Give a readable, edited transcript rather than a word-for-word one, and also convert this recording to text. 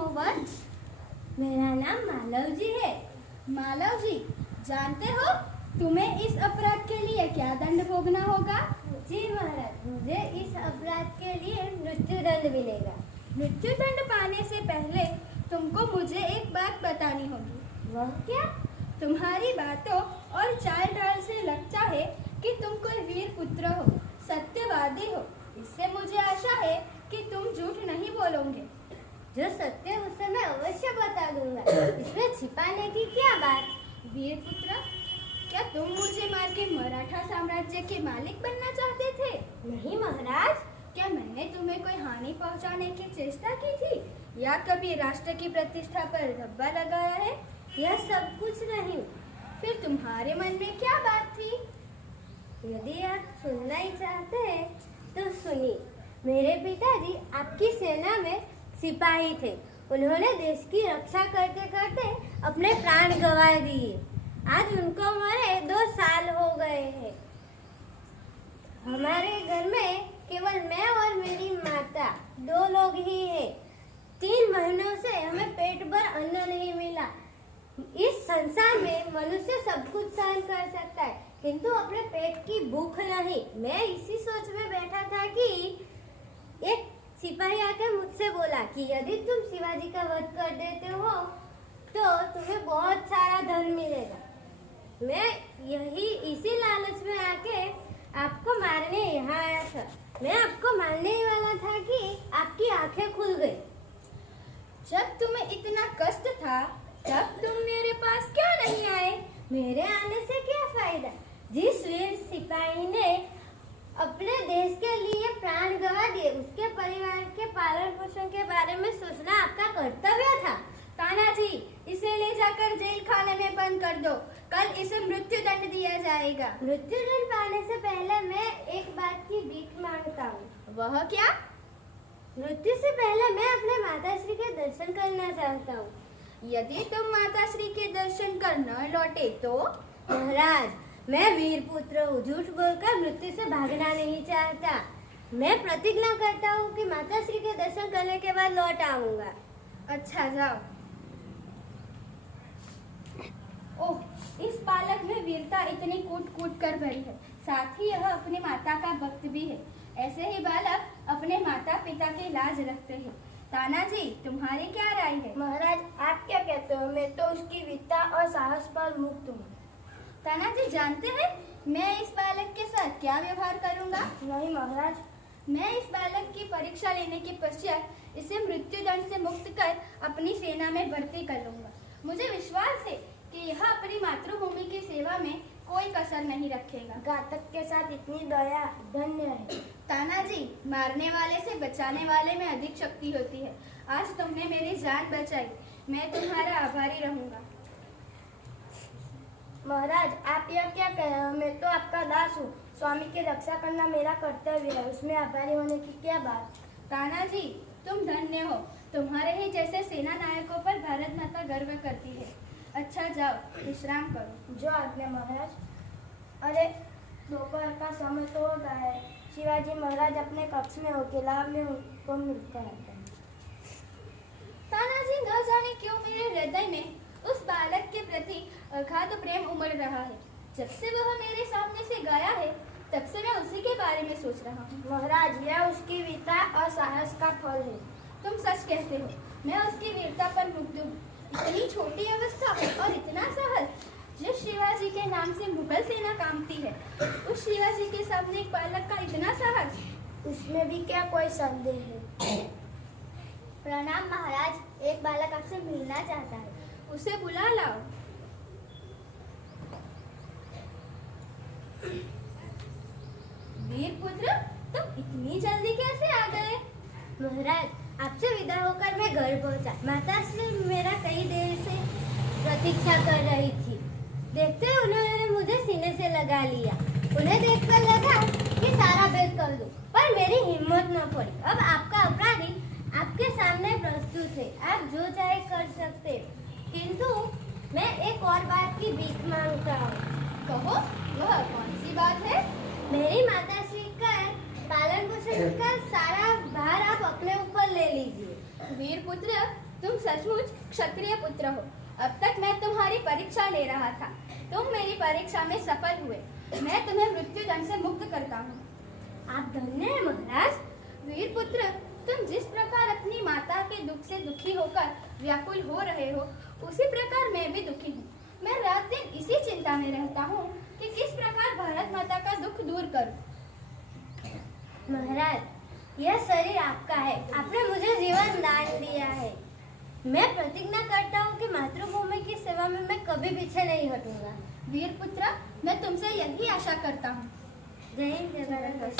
हो वत्स? मेरा नाम मालव जी है। मालव जी, जानते हो तुम्हें इस अपराध के लिए क्या दंड भोगना होगा? जी महाराज, मुझे इस अपराध के लिए मृत्यु दंड मिलेगा। मृत्यु दंड पाने से पहले तुमको मुझे एक बात बतानी होगी। वह क्या? तुम्हारी बातों और चाल ढाल से लगता है कि तुम कोई वीर पुत्र हो, सत्यवादी हो। इससे मुझे आशा है कि तुम झूठ नहीं बोलोगे। जो सत्य उसे मैं अवश्य बता दूंगा। इसमें छिपाने की क्या बात? वीर पुत्र, क्या तुम मुझे मार के मराठा साम्राज्य के मालिक बनना चाहते थे? नहीं महाराज। क्या मैंने तुम्हें कोई हानि पहुंचाने की चेष्टा की थी या कभी राष्ट्र की प्रतिष्ठा पर धब्बा लगाया है? यह सब कुछ नहीं। फिर तुम्हारे मन में क्या बात थी? यदि आप सुनना ही चाहते हैं तो सुनिए। मेरे पिताजी आपकी सेना में सिपाही थे। उन्होंने देश की रक्षा करते करते अपने प्राण गंवा दिए। आज उनको मरे 2 साल हो गए हैं। हमारे घर में केवल मैं और मेरी माता 2 लोग ही हैं। 3 महीनों से हमें पेट भर अन्न नहीं मिला। इस संसार में मनुष्य सब कुछ सहन कर सकता है, किंतु अपने पेट की भूख नहीं। मैं इसी सोच में बैठा था कि एक सिपाही आकर मुझसे बोला कि यदि तुम शिवाजी का वध कर देते हो तो तुम्हें बहुत सारा धन मिलेगा। मैं यही इसी लालच में आके आपको मारने यहाँ आया था। मैं आपको मारने ही वाला था कि आपकी आंखें खुल गई। जब तुम्हें इतना कष्ट था तब तुम मेरे पास क्यों नहीं आए? मेरे आने से क्या फायदा? जिस वीर सिपाही ने अपने देश के लिए प्राण गंवा दिए, उसके परिवार के पालन पोषण के बारे में सोचना आपका कर्तव्य था। तानाजी, इसे ले जाकर जेल खाने में बंद कर दो। कल इसे मृत्यु दंड दिया जाएगा। मृत्यु दंड पाने से पहले मैं एक बात की भीख मांगता हूँ। वह क्या? मृत्यु से पहले मैं अपने माताश्री के दर्शन करना चाहता हूँ। यदि तुम माताश्री के दर्शन कर न लौटे तो? महाराज, मैं वीर पुत्र हूँ। झूठ बोलकर मृत्यु से भागना नहीं चाहता। मैं प्रतिज्ञा करता हूँ कि माताश्री के दर्शन करने के बाद लौट आऊंगा। अच्छा, जाओ। ओह, इस बालक में वीरता इतनी कूट कूट कर भरी है, साथ ही यह अपने माता का भक्त भी है। ऐसे ही बालक अपने माता पिता की लाज रखते हैं। तानाजी, तुम्हारी क्या राय है? महाराज, आप क्या कहते हो? मैं तो उसकी वीरता और साहस पर मुक्त हूँ। तानाजी, जानते हैं मैं इस बालक के साथ क्या व्यवहार करूंगा? नहीं महाराज। मैं इस बालक की परीक्षा लेने के पश्चात इसे मृत्यु दंड से मुक्त कर अपनी सेना में भर्ती कर लूंगा। मुझे विश्वास है कि यह अपनी मातृभूमि की सेवा में कोई कसर नहीं रखेगा। घातक के साथ इतनी दया धन्य है। तानाजी, मारने वाले से बचाने वाले में अधिक शक्ति होती है। आज तुमने मेरी जान बचाई, मैं तुम्हारा आभारी रहूंगा। महाराज, आप यह क्या कह रहे हो? मैं तो आपका दास हूँ। स्वामी की रक्षा करना मेरा कर्तव्य है, उसमें आभारी होने की क्या बात? तानाजी, तुम धन्य हो। तुम्हारे ही जैसे सेना नायकों पर भारत माता गर्व करती है। अच्छा, जाओ विश्राम करो। जो आज्ञा महाराज। अरे, दोपहर का समय तो हो गया है। शिवाजी महाराज अपने कक्ष में होके लाभ में उनको मिलकर आते हैं। तानाजी, न जाने क्यों मेरे हृदय में उस बालक के प्रति अगाध प्रेम उमड़ रहा है। जब से वह मेरे सामने से गया है तब से मैं उसी के बारे में सोच रहा हूँ। महाराज, यह उसकी वीरता और साहस का फल है। तुम सच कहते हो, मैं उसकी वीरता पर मुग्ध हूँ। इतनी छोटी अवस्था और इतना साहस। जिस शिवाजी के नाम से मुगल सेना कांपती है, उस शिवाजी के सामने एक बालक का इतना साहस, उसमें भी क्या कोई संदेह है? प्रणाम महाराज, एक बालक आपसे मिलना चाहता है। उसे बुला लाओ। वीर पुत्र, तुम इतनी जल्दी कैसे आ गए? महाराज, आपसे विदा होकर मैं घर पहुंचा। माताश्री मेरा कई देर से प्रतीक्षा कर रही थी। देखते ही उन्होंने मुझे सीने से लगा लिया। उन्हें देखकर लगा कि सारा भेद कर दूं, पर मेरी हिम्मत न पड़ी। अब आपका अपराधी आपके सामने प्रस्तुत है, आप जो चाहे कर सकते, किंतु मैं एक और बात की भीख मांगता हूँ। कहो, वह कौन सी बात है? मेरी माताश्री का पालन पोषण का सारा भार आप अपने ऊपर ले लीजिए। वीर पुत्र, तुम सचमुच क्षत्रिय पुत्र हो। अब तक मैं तुम्हारी परीक्षा ले रहा था, तुम मेरी परीक्षा में सफल हुए। मैं तुम्हें मृत्युदंड से मुक्त करता हूँ। आप धन्य हैं महाराज। वीर पुत्र, तुम जिस प्रकार अपनी माता के दुख से दुखी होकर व्याकुल हो रहे हो, उसी प्रकार मैं भी दुखी हूँ। मैं रात दिन इसी चिंता में रहता हूँ कि किस प्रकार भारत माता का दुख दूर करूँ। महाराज, यह शरीर आपका है, आपने मुझे जीवन दान दिया है। मैं प्रतिज्ञा करता हूँ कि मातृभूमि की सेवा में मैं कभी पीछे नहीं हटूंगा। वीर पुत्र, मैं तुमसे यही आशा करता हूँ। जय हिंद, जय भारत।